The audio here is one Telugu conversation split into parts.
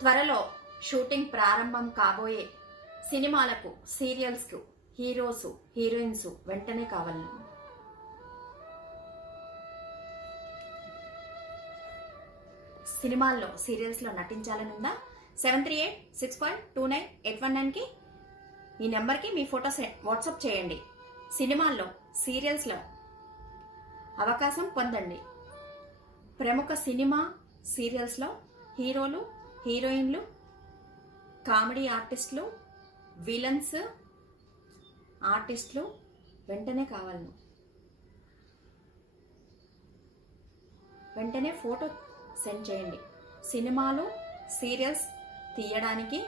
త్వరలో షూటింగ్ ప్రారంభం కాబోయే సినిమాలకు, సీరియల్స్కు హీరోస్, హీరోయిన్స్ వెంటనే కావాలి. సినిమాల్లో, సీరియల్స్లో నటించాలనుందా? 7386529819కి ఈ నెంబర్కి మీ ఫోటోస్ వాట్సాప్ చేయండి. సినిమాల్లో, సీరియల్స్లో అవకాశం పొందండి. ప్రముఖ సినిమా, సీరియల్స్లో హీరోలు, హీరోయిన్లు, కామెడీ ఆర్టిస్టులు, విలన్స్ ఆర్టిస్టులు వెంటనే కావాలను. వెంటనే ఫోటో సెండ్ చేయండి. సినిమాలు, సీరియల్స్ తీయడానికి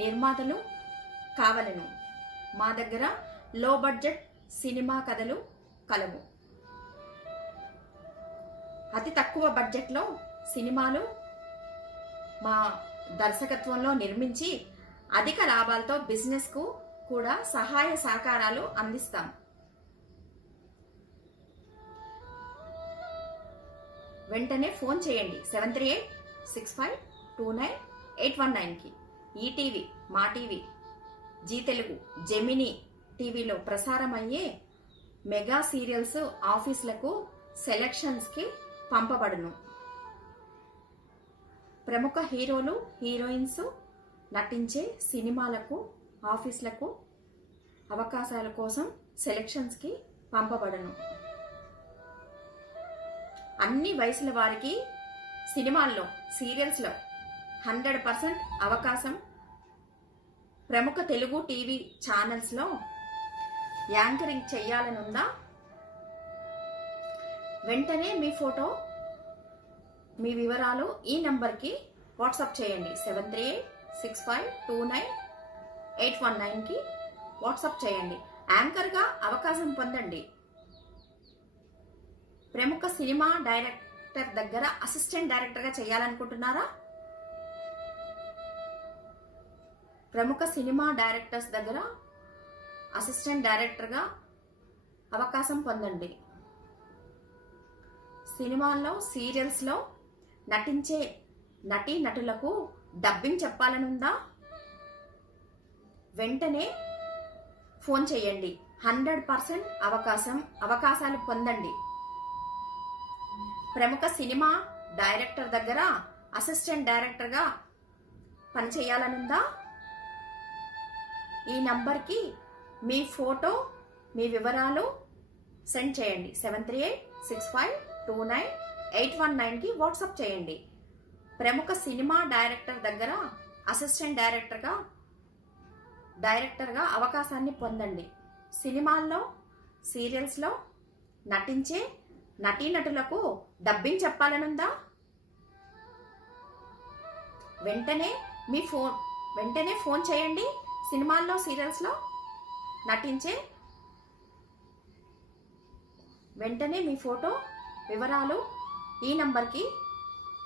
నిర్మాతలు కావలను. మా దగ్గర లో బడ్జెట్ సినిమా కథలు కలవు. అతి తక్కువ బడ్జెట్లో సినిమాలు మా దర్శకత్వంలో నిర్మించి అధిక లాభాలతో బిజినెస్కు కూడా సహాయ సహకారాలు అందిస్తాం. వెంటనే ఫోన్ చేయండి 7386529819కి. ఈటీవీ, మా టీవీ, జీ తెలుగు, జెమినీ టీవీలో ప్రసారమయ్యే మెగా సీరియల్స్ ఆఫీసులకు, సెలక్షన్స్కి పంపబడును. ప్రముఖ హీరోలు, హీరోయిన్స్ నటించే సినిమాలకు, ఆఫీసులకు అవకాశాల కోసం సెలక్షన్స్కి పంపబడును. అన్ని వయసుల వారికి సినిమాల్లో, సీరియల్స్లో 100% అవకాశం. ప్రముఖ తెలుగు టీవీ ఛానల్స్లో యాంకరింగ్ చేయాలనుందా? వెంటనే మీ ఫోటో, మీ వివరాలు ఈ నంబర్కి వాట్సాప్ చేయండి. 7386529819కి వాట్సాప్ చేయండి. యాంకర్గా అవకాశం పొందండి. ప్రముఖ సినిమా డైరెక్టర్ దగ్గర అసిస్టెంట్ డైరెక్టర్గా చేయాలనుకుంటున్నారా? ప్రముఖ సినిమా డైరెక్టర్స్ దగ్గర అసిస్టెంట్ డైరెక్టర్గా అవకాశం పొందండి. సినిమాల్లో, సీరియల్స్లో నటించే నటీనటులకు డబ్బింగ్ చెప్పాలనుందా? వెంటనే ఫోన్ చేయండి. 100% అవకాశాలు పొందండి. ప్రముఖ సినిమా డైరెక్టర్ దగ్గర అసిస్టెంట్ డైరెక్టర్గా పనిచేయాలనుందా? ఈ నంబర్కి మీ ఫోటో, మీ వివరాలు సెండ్ చేయండి. 7386529819కి వాట్సాప్ చేయండి. ప్రముఖ సినిమా డైరెక్టర్ దగ్గర అసిస్టెంట్ డైరెక్టర్గా అవకాశాన్ని పొందండి. సినిమాల్లో, సీరియల్స్లో నటించే నటీనటులకు డబ్బింగ్ చెప్పాలనుందా? వెంటనే ఫోన్ చేయండి. సినిమాల్లో, సీరియల్స్లో నటించే వెంటనే మీ ఫోటో, వివరాలు ఈ నంబర్కి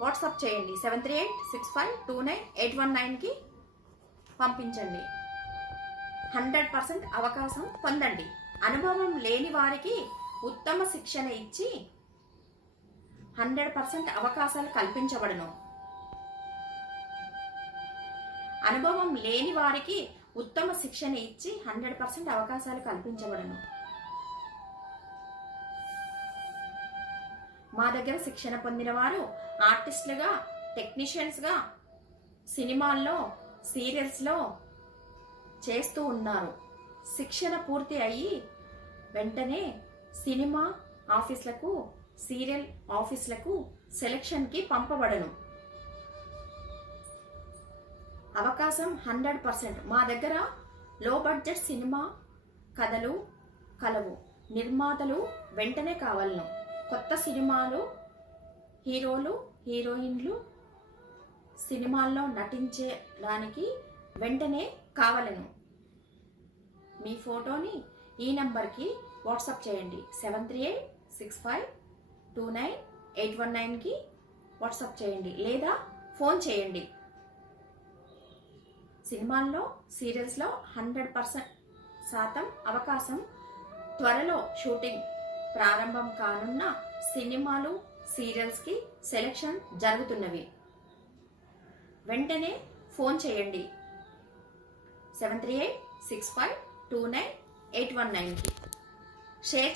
వాట్సాప్ చేయండి. 7386529819కి పంపించండి. 100% అవకాశం పొందండి. అనుభవం లేని వారికి ఉత్తమ శిక్షణ ఇచ్చి 100% అవకాశాలు కల్పించబడును. అనుభవం లేని వారికి ఉత్తమ శిక్షణ ఇచ్చి 100% అవకాశాలు కల్పించబడును. మా దగ్గర శిక్షణ పొందిన వారు ఆర్టిస్టులుగా, టెక్నీషియన్స్గా సినిమాల్లో, సీరియల్స్లో చేస్తూ ఉన్నారు. శిక్షణ పూర్తి అయ్యి వెంటనే సినిమా ఆఫీసులకు, సీరియల్ ఆఫీసులకు సెలక్షన్కి పంపబడను. అవకాశం 100%. మా దగ్గర లో బడ్జెట్ సినిమా కథలు కలవు. నిర్మాతలు వెంటనే కావాలను. కొత్త సినిమాలు, హీరోలు, హీరోయిన్లు సినిమాల్లో నటించడానికి వెంటనే కావాలను. మీ ఫోటోని ఈ నంబర్కి వాట్సాప్ చేయండి. 7386529819కి వాట్సాప్ చేయండి లేదా ఫోన్ చేయండి. సినిమాల్లో, సీరియల్స్లో 100% అవకాశం. త్వరలో షూటింగ్ ప్రారంభం కానున్న సినిమాలు, సీరియల్స్కి సెలక్షన్ జరుగుతున్నవి. వెంటనే ఫోన్ చేయండి 73865298119కి. షేర్